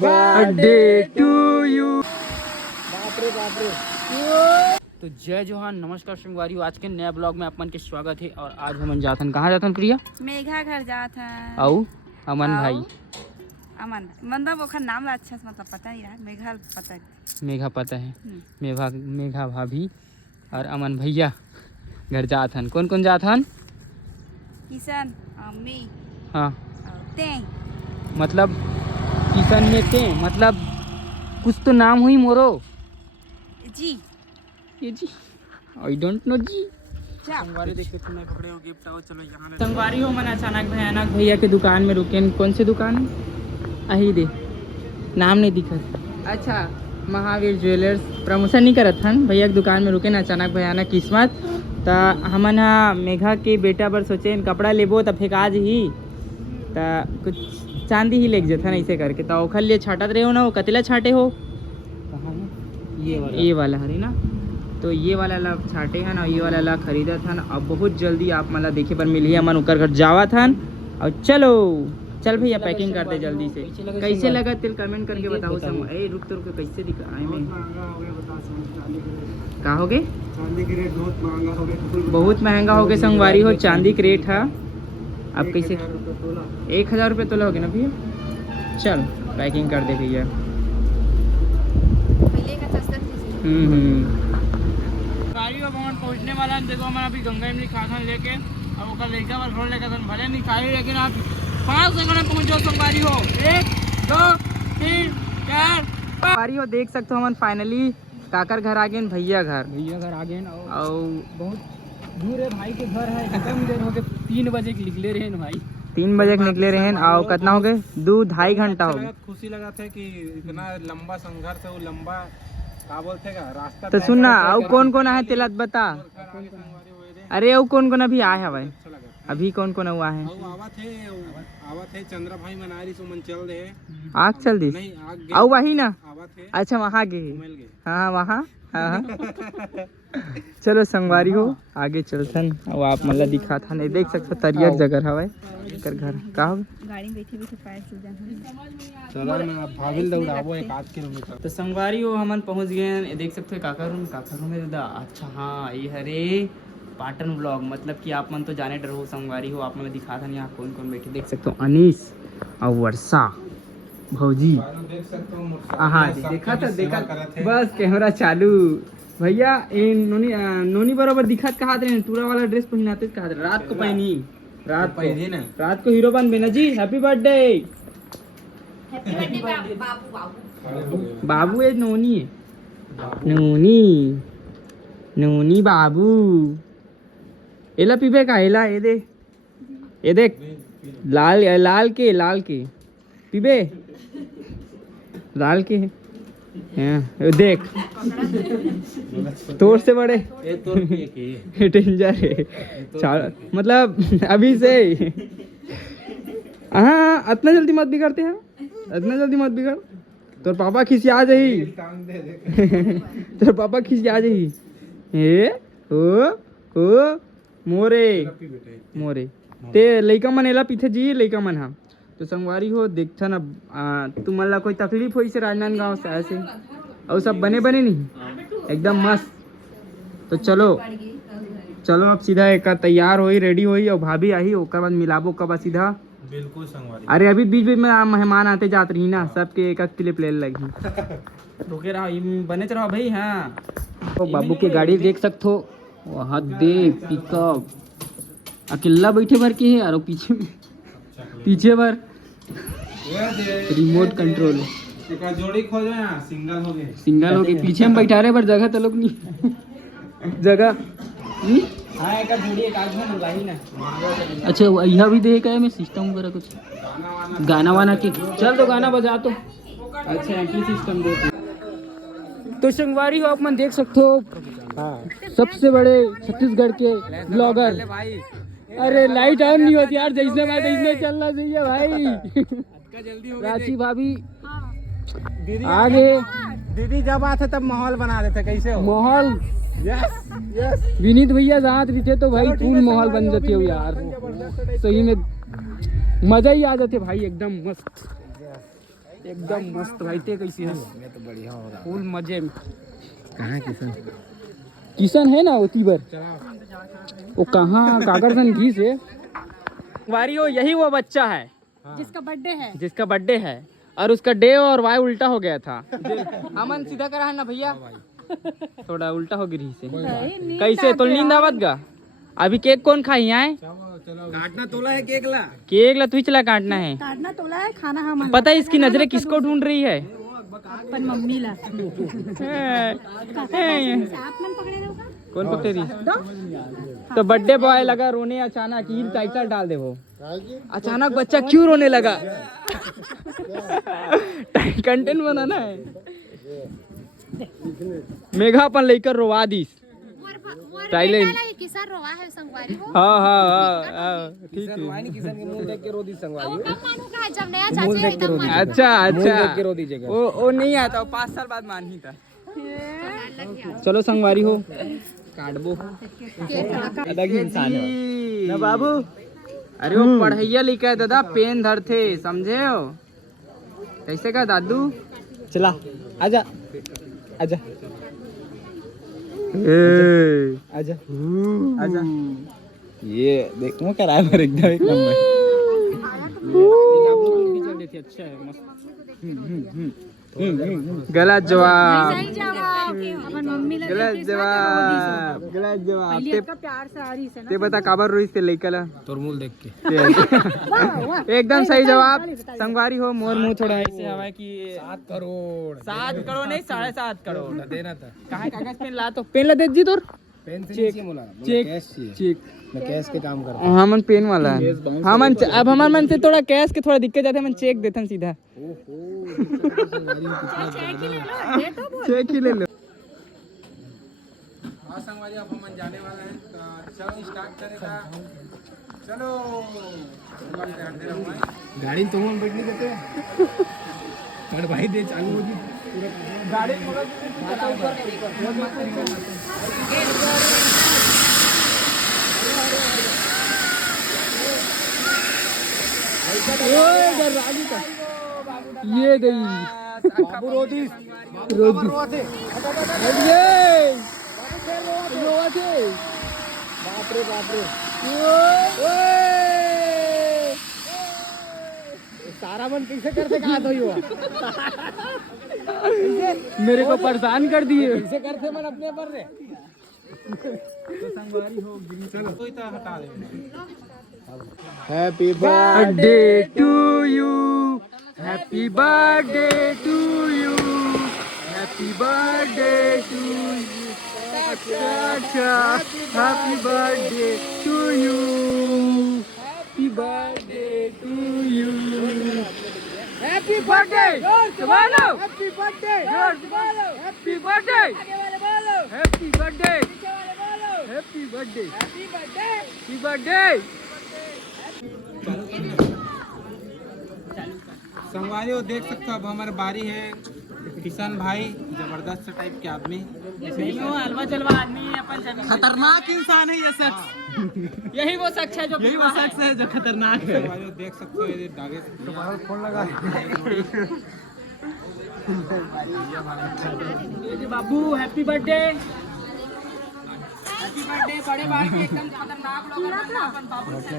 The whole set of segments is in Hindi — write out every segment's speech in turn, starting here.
Birthday to you. तो जय जोहान, नमस्कार संगवारी। आज के नया ब्लॉग में अपन के स्वागत है। और आज हम जाथन कहाँ जाथन प्रिया? मेघा घर जाथन। आओ अमन भाई। अमन मतलब ओखर नाम ला अच्छा से मतलब पता ही है। मेघा पता है। मेघा पता है। मेघा भाभी और अमन भैया घर जाथन। कौन कौन जाथन? किशन, अम्मी, हाँ ते मतलब किशन में ते मतलब कुछ तो नाम हुई मोरो जी। ये जी आई डोंट नो जी। संगवारी देख के तुम्हें पकड़े हो गिफ्ट। आओ चलो यहाँ संगवारी हो। मन अचानक भयानक भैया के दुकान में रुके। कौन सी दुकान? अही दे नाम नहीं दिखत। अच्छा महावीर ज्वेलर्स। प्रमोशन नहीं करत हन। भैया की दुकान में रुके न अचानक भयानक किस्मत। तो हमन हा मेघा के बेटा पर सोचे कपड़ा लेबो तो फेंक आज ही तो कुछ चांदी ही लेके जथन ऐसे करके। तो ओखर लिए छाटत रहे हो ना। वो कतिला छाटे हो? ये वाला हरी ना। तो ये वाला ला छाटे हन और ये वाला ला खरीदत हन। अब बहुत जल्दी आप मतलब देखे पर मिली है। मन उकर घर जावत हन। और चलो चल भैया पैकिंग कर दे जल्दी से। कैसे लगा तिल कमेंट करके बताओ। सब ए रुक तो रुक कैसे दिखा आए में का हो गए? चांदी के रेट बहुत महंगा हो गया। बहुत महंगा हो गया संगवारी हो। चांदी के रेट है अब कैसे 1000 रुपये तोला हो गया ना भैया। चल पैकिंग कर दे भैया। गाड़ी का भवन पहुंचने वाला है। देखो हमारा अभी गंगा इमली खासन लेके और उसका लेकर बस रोड लेकर भले नहीं खाई लेकिन आप 5 सेकंड में पहुंचो संगवारी हो। 1 2 3 4 संगवारी हो। देख सकते हो हम फाइनली काकर घर आ गए। भैया घर आ गए और बहुत दूर है भाई के घर है। कम देर हो गए 3 बजे के निकले रहे भाई। 3 बजे के निकले रहे और कितना हो गए? 2-2.5 घंटा हो गया। खुशी लगा था कि इतना लंबा संघर्ष है। वो लंबा क्या बोलते हैं रास्ता। तो सुनना और कौन कौन आए तिलत बता। अरे और कौन कौन अभी आए हवाई? अभी कौन कौन हुआ है? आवत है चंद्रा भाई मनारी सुमन चल दे आग चल दी नहीं आग आओ वही ना। आवत है। अच्छा वहाँ गए। मिल गए। हाँ वहाँ हाँ। चलो संगवारी हो आगे चलथन। और आप मतलब दिखा था नहीं देख सकते तरियर जगह हवाई कर घर का हो। गाड़ी में बैठे बैठे पैर सूज जाते। चलो ना भाविल दौड़ावो 1-8 किलोमीटर। तो संगवारी हो हमन पहुँच गए। देख सकते हो काका रूम में दादा। अच्छा हाँ ये हरे पाटन ब्लॉग मतलब कि आप मन तो जाने डर हो संगवारी हो। आप मतलब दिखा था यहाँ कौन कौन बैठे देख सकते हो। अनीस और वर्षा भौजी। देख सकते हो। हाँ देखा था बस कैमरा चालू। भैया नोनी बराबर दिखत कहा थे। टूरा वाला ड्रेस पहनाते कहा रात को पहनी। रात को हीरो बन बेना जी। हैप्पी बर्थडे बाबू है। नोनी बाबू एला पीबे का एला ये देख लाल के पीबे लाल के है। देख तोर से बड़े डेंजर है मतलब अभी से। हाँ इतना जल्दी मत बिगड़ते हैं। इतना जल्दी मत बिगड़। तोर पापा खिसिया जाही। तोर पापा खिसिया जाही। ए ओ मोरे ते लइका मन एला पीथे जी। लइका मन हा तो संगवारी हो देखता ना। तुम ला कोई तकलीफ हो इसे राजनांदगांव से ऐसे और सब बने नहीं एकदम मस्त। तो चलो अब सीधा एक तैयार होई रेडी होई और भाभी आई ओकर बाद मिलाबो कब सीधा। बिल्कुल संगवारी। अरे अभी बीच में मेहमान आते जात रही ना सबके एक क्लिप ले लगी। रुके रहो बने रहो भाई। हाँ तो बाबू की गाड़ी देख सकते हो वहाँ दे पिकअप अकेला बैठे भर के है। और पीछे भर रिमोट कंट्रोल जोड़ी खोजो यहाँ सिंगल हो गए। पीछे में बैठा रहे पर जगह तो लोग नहीं जगह हाँ एक जोड़ी एक आदमी ना लाही ना। अच्छा यह भी देख है मैं सिस्टम वगैरह कुछ गाना वाना की। चल तो गाना बजा तो। अच्छा की सिस्टम दे तो संगवारी हो आप मन देख सकते हो। सबसे बड़े छत्तीसगढ़ के ब्लॉगर। अरे लाइट ऑन नहीं होती यार। जैसे चलना चाहिए भाई। रांची भाभी आगे दीदी जब आते तब माहौल बना देते। कैसे हो माहौल? विनीत भैया साथ रहते तो भाई फुल माहौल बन जाती हो यार सही में। मजा ही आ जाते भाई, एकदम मस्त, एकदम मस्त भाई। ते कैसी है? मैं तो बढ़िया होगा। फुल मजे में। कहाँ किशन? किशन है ना वो तीबर, वो कहाँ कागरसन घी से वारी हो। यही वो बच्चा है जिसका बर्थडे है और उसका डे और वाई उल्टा हो गया था। अमन सीधा करा है ना भैया, थोड़ा उल्टा हो गई से। कैसे तो नींद आवत गा? अभी केक कौन खाई आए? काटना तोला है केक ला। केक ला तू चला काटना है। काटना तोला है, खाना हम पता है इसकी नजरें किसको ढूंढ रही है? अपन मम्मी ला। कौन पकड़े रही? तो बर्थडे बॉय लगा रोने अचानक, ईद टाइटल डाल दे वो। अचानक बच्चा क्यों रोने लगा? कंटेंट बनाना है। मेघा अपन लेकर रोवा दी टाइलेंट। किसान रोवा है संगवारी हो। हाँ हाँ हाँ ठीक है। किशन के मुंह देख के रो दी संगवारी। वो कब मानूंगा है जब नया चाची एकदम मानूंगा। अच्छा अच्छा, के रो दीजिएगा। वो नहीं आता, 5 साल बाद मान ही था। चलो संगवारी हो, काटबो। अलग ही इंसान है ना बाबू। अरे वो पढ़ैया लिखा है दादा, पेन धरते समझे हो? कैसे का दादू? चला आजा आजा आजा आजा। ये देखो क्या रहा है एकदम एक नंबर। अच्छा है मस्त। गलत जवाब, गलत जवाब, गलत जवाब। ते बता काबर रोई से लइकला तोर मुंह देख के। एकदम सही जवाब संगवारी हो। मोर मुंह थोड़ा ऐसे हवा कि 7 करोड़। 7 करोड़ नहीं 7.5 करोड़ देना था। कहाँ कागज पेन ला तो पेन ला दे जी तोर। पेन से नहीं चाहिए मोला, चेक कैश चाहिए। चेक मैं कैश के काम करता हाँ मन पेन वाला है। हाँ मन अब हमारे मन से थोड़ा कैश के थोड़ा दिक्कत जाते, मन चेक देते सीधा। चेक ही ले लो। हाँ संगवारी, अब हम जाने वाले हैं तो चलो स्टार्ट करेगा। चलो गाड़ी तुम हम बैठ नहीं देते भाई, दे चालू होगी पूरा गाड़ी। ये दई बाबू रोदी रोदी बाप रे बाप रे। सारा मन कैसे करते कहा तो युवा मेरे को परेशान कर दिए। कैसे करते मन अपने पर रे। तो संगवारी हो चलो कोई तो हटा दे। Happy birthday to you, happy birthday to you, happy birthday to you. अच्छा happy birthday to you, happy birthday to you, happy birthday बोलो, हैप्पी बर्थडे बोलो, happy birthday, happy birthday, happy birthday, happy birthday. संगवारी हो देख सकते हो, अब हमारे बारी है। किशन भाई जबरदस्त टाइप के आदमी, नहीं हो हलवा जलवा आदमी है अपन सभी। खतरनाक इंसान है ये शख्स। यही वो शख्स है जो, यही वो शख्स है जो खतरनाक है। संगवारी हो देख सकते हो, ये दागे फोन लगा। बाबू हैप्पी बर्थडे, हैप्पी बर्थडे। बड़े बाल के एकदम खतरनाक लोग हैं अपन बाबू से।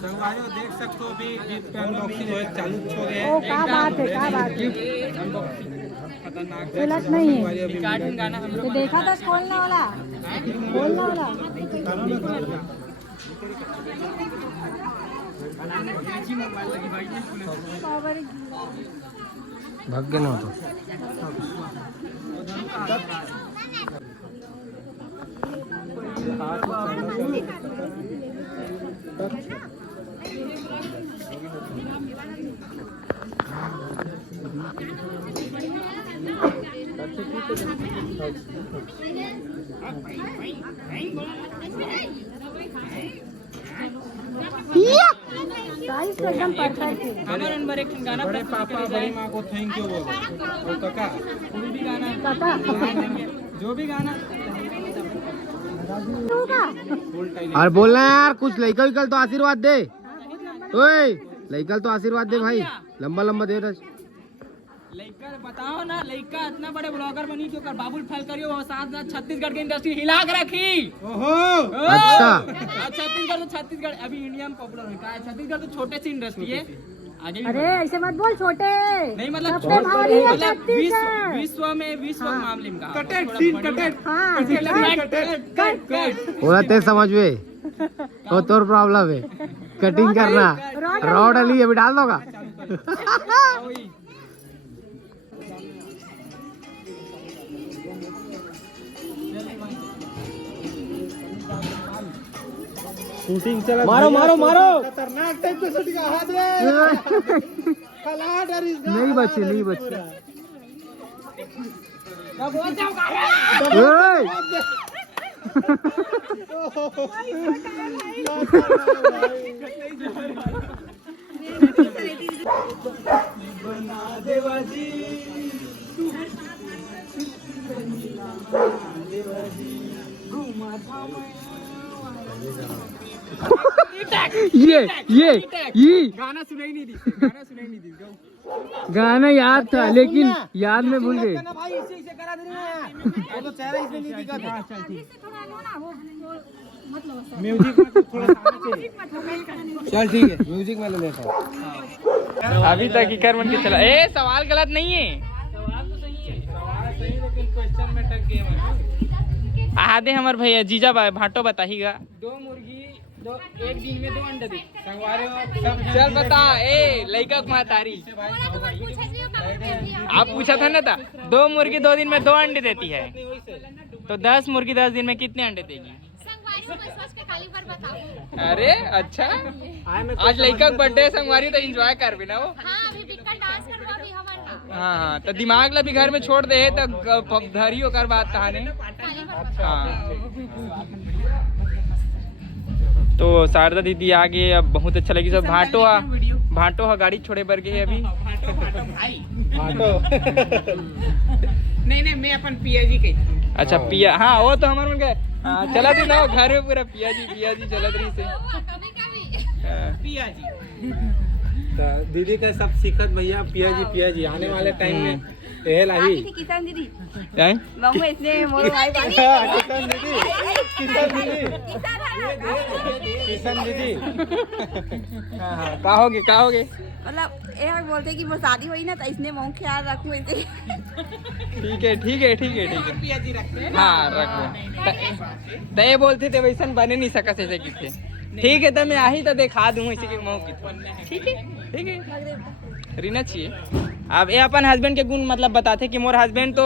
संगवारी हो देख सकते हो, अभी गिफ्ट का अनबॉक्सिंग हो चालू हो गया है। क्या बात है, क्या बात है, खतरनाक गलत नहीं है। संगवारी अभी कार्टून गाना हम तो देखा था खोलने वाला, खोलने वाला। भाग्य ना तो एकदम परफेक्ट है। हमारे नंबर एक गाना बड़े पापा बड़ी माँ को थैंक यू बोलो। तो काका कोई भी गाना जो भी गाना और बोलना यार कुछ लइका विकल तो आशीर्वाद दे। ओए लइकल तो आशीर्वाद दे भाई, लंबा लंबा दे रहा। लइका बताओ ना, लइका इतना बड़े ब्लॉगर बनी जो कर बाबुल फैल करियो और साथ साथ छत्तीसगढ़ की इंडस्ट्री हिला के रखी। ओहो अच्छा छत्तीसगढ़ तो छत्तीसगढ़ अभी इंडिया में पॉपुलर हो गया है। छत्तीसगढ़ तो छोटे सी इंडस्ट्री है, आगे अरे ऐसे मत बोल, छोटे नहीं मतलब सबसे भारी है मतलब छत्तीसगढ़। विश्व के मामले में बोला ते समझ में वो तोर प्रॉब्लम है, कटिंग करना रॉड अली अभी डाल दोगा। शूटिंग चला, मारो मारो मारो, खतरनाक टाइप का शूटिंग। हाथ नहीं बच्चे नहीं बच्चे ये गाना सुनाई नहीं दी, गाना याद था लेकिन याद में भूल गए। भाई इसे करा दे रहे तो चेहरा इसमें नहीं दिखा था। चल ठीक, म्यूजिक में थोड़ा चल ठीक है, म्यूजिक में ले लेता हूं। अभी तक ही कर मन के चला। ए सवाल गलत नहीं है, सवाल तो सही है, सवाल सही लेकिन क्वेश्चन में टक गए। आधे हमार भैया जीजा भाटो बताइएगा। दो मुर्गी दो एक दिन में 2 अंडे दी संगवारे चल बता। ए लइका कुमार तारी आप पूछा था ना था, 2 मुर्गी 2 दिन में 2 अंडे देती है, तो 10 मुर्गी 10 दिन में कितने अंडे देगी? अरे अच्छा, आज लइका का बर्थडे संगवारी तो एंजॉय कर भी ना वो। हाँ तो दिमाग ला भी घर में छोड़ दे तो धरियो कर बात कहानी। हाँ तो शारदा दीदी आगे, अब बहुत अच्छा लगी सब। भाटो हा गाड़ी छोड़े बर गए अभी। नहीं मैं अपन पिया जी कही। अच्छा पिया, हाँ वो तो हमारे मन हाँ, चला थी ना घर में पूरा पिया जी चलत रही से। पिया जी दीदी का सब सीखत भैया, पिया जी आने वाले टाइम में किसान दीदी बाबू इसने मोरो भाई किशन दीदी कहोगे मतलब ये बोलते कि मोर शादी हुई ना तो इसने मऊ ख्याल रखूं ऐसे। ठीक है पिया जी रखते हैं। हाँ रखो तो ये बोलते थे वैसा बने नहीं सका ऐसे कितने। ठीक है तो मैं आही तो दिखा दूँ इसी के मऊ की। ठीक है रहना चाहिए। अब ये अपन हस्बैंड के गुण मतलब बताते कि मोर हस्बैंड तो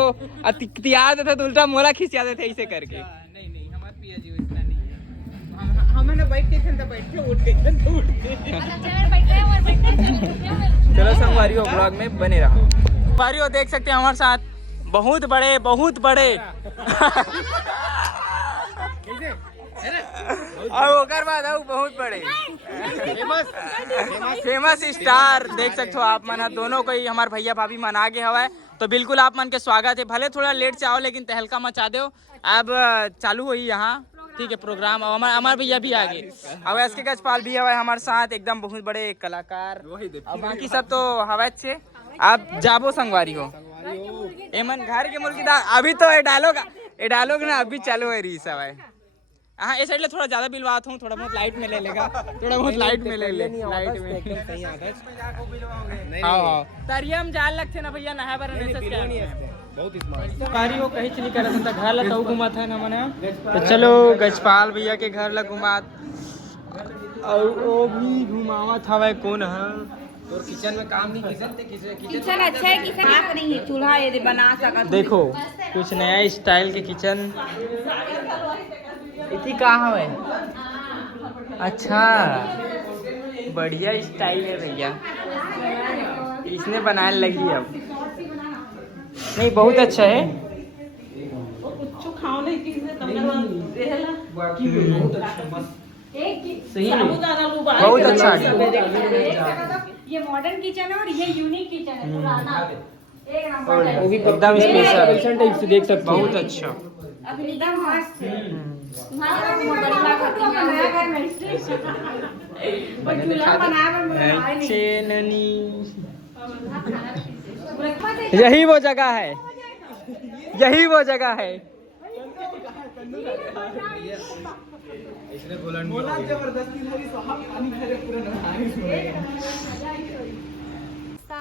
तैयार थे तो उल्टा मोरा खिंचा देते ऐसे करके। नहीं हमारे पिया जी इतना नहीं है। हमने बैठ के थे तो बैठ के, उठ के थे तो उठ के। चलो संगवारियों ब्लॉग में बने रहो। संगवारियों देख सकते हैं हमारे साथ बहुत बड़े और ओकर बाद बहुत बड़े फेमस स्टार देख सकते हो आप मन। दोनों कोई हमारे भैया भाभी मन आगे हवा, तो बिल्कुल आप मन के स्वागत है। भले थोड़ा लेट से आओ लेकिन तहलका मचा दो। अब चालू हुई यहाँ, ठीक है प्रोग्राम। और हमारे भैया भी आगे, अब एस के गजपाल भी हवा हमारे साथ, एकदम बहुत बड़े कलाकार। अब बाकी सब तो हवा से। आप जाबो संगवारी हो एमन घर के मुल्की दा। अभी तो ये डायलॉग ना अभी चालू है री सब है। हाँ इस साइड थोड़ा ज्यादा बिलवाता हूँ, थोड़ा बहुत लाइट में ले लेगा, थोड़ा बहुत लाइट में ले ले लाइट में। हाँ तरियम जाल लगते ना भैया नहा बर कारी हो कहीं चली कर घर ला तो घुमा था ना मने। तो चलो गजपाल भैया के घर ला घुमा और वो भी घुमावा था। वह कौन है और किचन में काम नहीं, किचन अच्छा है, किचन आप नहीं है, चूल्हा ये बना सकते। देखो कुछ नया स्टाइल के किचन इतनी कहाँ है। अच्छा बढ़िया स्टाइल है भैया, इसने बनाने लगी अब। नहीं बहुत अच्छा है। सही में बहुत अच्छा है। ये मॉडर्न किचन है और ये यूनिक किचन है पुराना। एक नंबर है। वो भी एकदम स्पेशल टाइप से देख सकते हो। बहुत अच्छा। अभी एकदम मस्त बनाया गया मिस्ट्री। और चूल्हा बनाया हुआ है नहीं। यही वो जगह है, यही वो जगह है।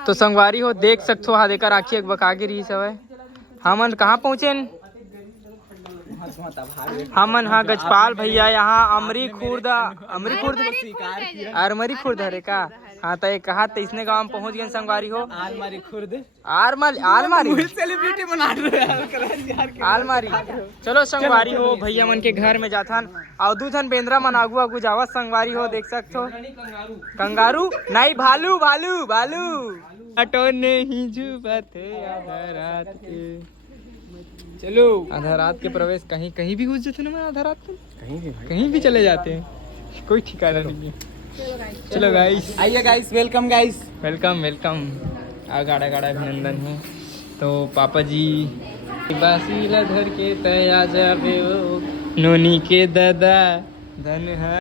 तो संगवारी हो देख सकते हो, हाँ देकर आखिर एक बका के रही सब है। हमन कहाँ पहुँचे? हमन हाँ गजपाल भैया यहाँ अमरी खुर्द अरमरी खुर्द हरे का। हाँ तो कहा तो इसने गाँव में पहुँच गए संगवारी हो। आलमारी खुर्द आलमारी सेलिब्रिटी बना रहे हैं आलमारी। चलो संगवारी हो भैया मन के घर में जाथन और दूधन बेंद्रा मन आगू आगू जावा संगवारी हो देख सकते हो। कंगारू नहीं, भालू भालू भालू। ऑटो नहीं जुबाते आधा रात के। चलो आधा रात के प्रवेश कहीं कहीं भी घुस जाते ना, आधा रात को कहीं भी चले जाते हैं, कोई ठिकाना नहीं है। चलो गाइस, आइए guys, welcome guys, welcome welcome. गाड़ा गाड़ा अभिनंदन है। तो पापा जी बासीला धर के तया जाबे ओ नोनी के दादा धन है।